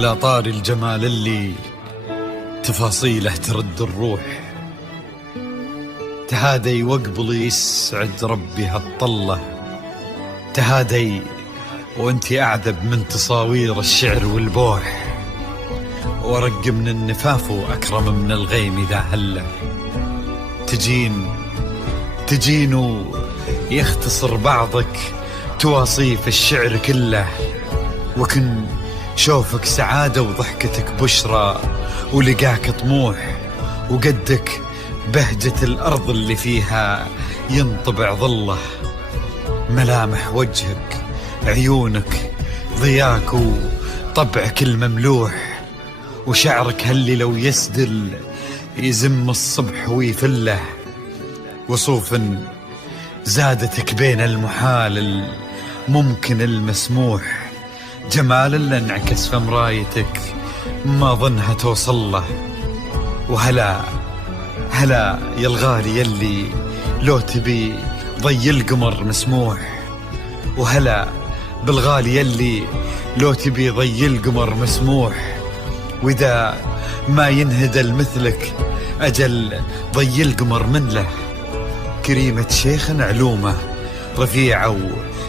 على طار الجمال اللي تفاصيله ترد الروح، تهادي وقبلي يسعد ربي هالطلة، تهادي وانتي أعذب من تصاوير الشعر والبوح، ورق من النفاف وأكرم من الغيم إذا هله، تجين ويختصر بعضك تواصيف الشعر كله، وكن شوفك سعادة وضحكتك بشرى ولقاك طموح، وقدك بهجة الأرض اللي فيها ينطبع ظله، ملامح وجهك عيونك ضياك وطبعك المملوح، وشعرك هاللي لو يسدل يزم الصبح ويفله، وصوف زادتك بين المحال الممكن المسموح، جمال اللي انعكس في مرايتك ما ظنها توصل له، وهلا يا الغالي يلي لو تبي ضي القمر مسموح، وهلا بالغالي يلي لو تبي ضي القمر مسموح، وإذا ما ينهدل مثلك أجل ضي القمر من له، كريمة شيخ علومه رفيعة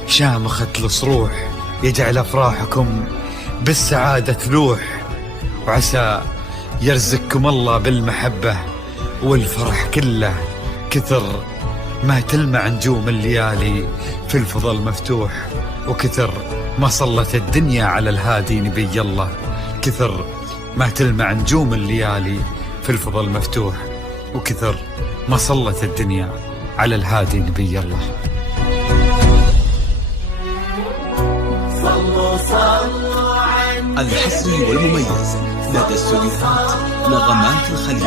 وشامخة الصروح، يجعل أفراحكم بالسعادة تلوح، وعسى يرزقكم الله بالمحبة والفرح كله، كثر ما تلمع نجوم الليالي في الفضل مفتوح، وكثر ما صلت الدنيا على الهادي نبي الله، كثر ما تلمع نجوم الليالي في الفضل مفتوح، وكثر ما صلت الدنيا على الهادي نبي الله. الحصري والمميز لدى استوديوهات نغمات الخليج.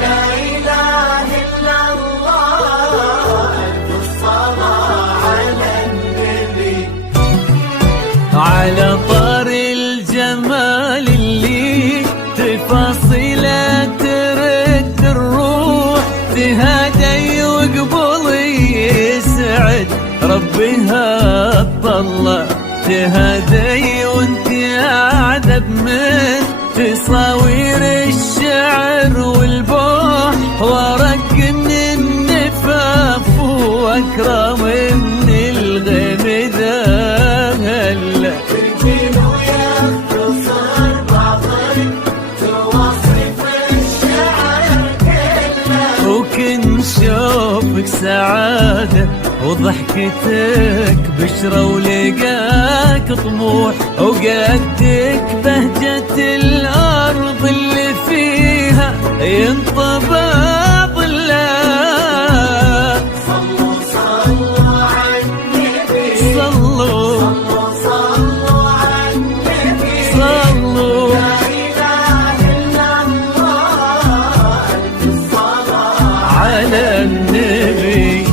لا إله إلا الله، ألف الصلاة على النبي. على طار الجمال اللي تفاصيله ترد الروح، تهادي وقبلي يسعد ربها الطلة، تهادي وانتي أعذب من تصاوير الشعر والبوح، ورق من النفاف وأكرم من الغيم ذا هلا، تجين ويختصر بعضك تواصف الشعر كله، وكن شوفك سعادة وضحكتك بشرى ولقاك طموح، وقدك بهجة الأرض اللي فيها ينطبع ظله. صلوا على النبي، صلوا على النبي، صلوا. لا إله إلا الله، ألف الصلاة على النبي.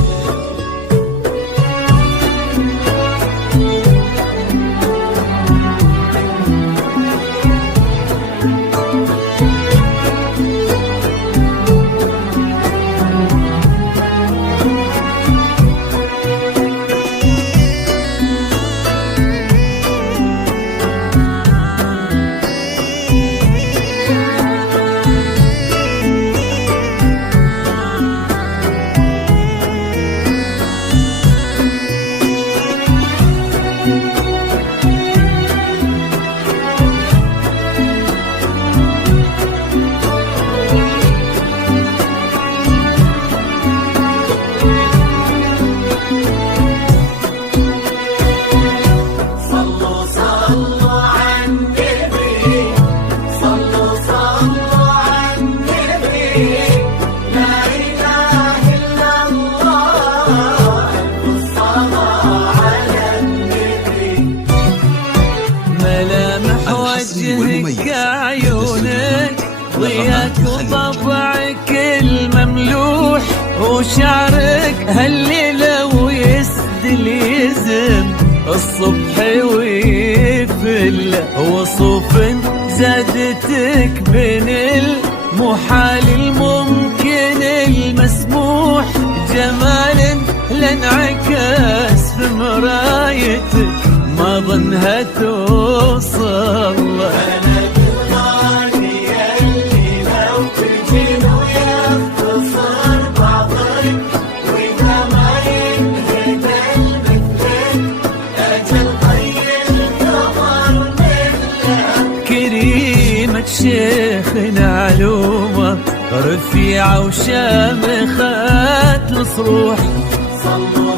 وجهك عيونك ضياك وطبعك المملوح، وشعرك هاللي لو يسدل يزم الصبح ويفل، وصوف زادتك بين المحال الممكن المسموح، جمال لانعكس في مرايتك ما ظنها توصل. بلد الغالي اللي لو تجين ويختصر بعضك وإذا ما ينهد المثلك أجل طي القمر منه. كريمة شيخنا علومة رفيعة وشامخة الصروح، صلوا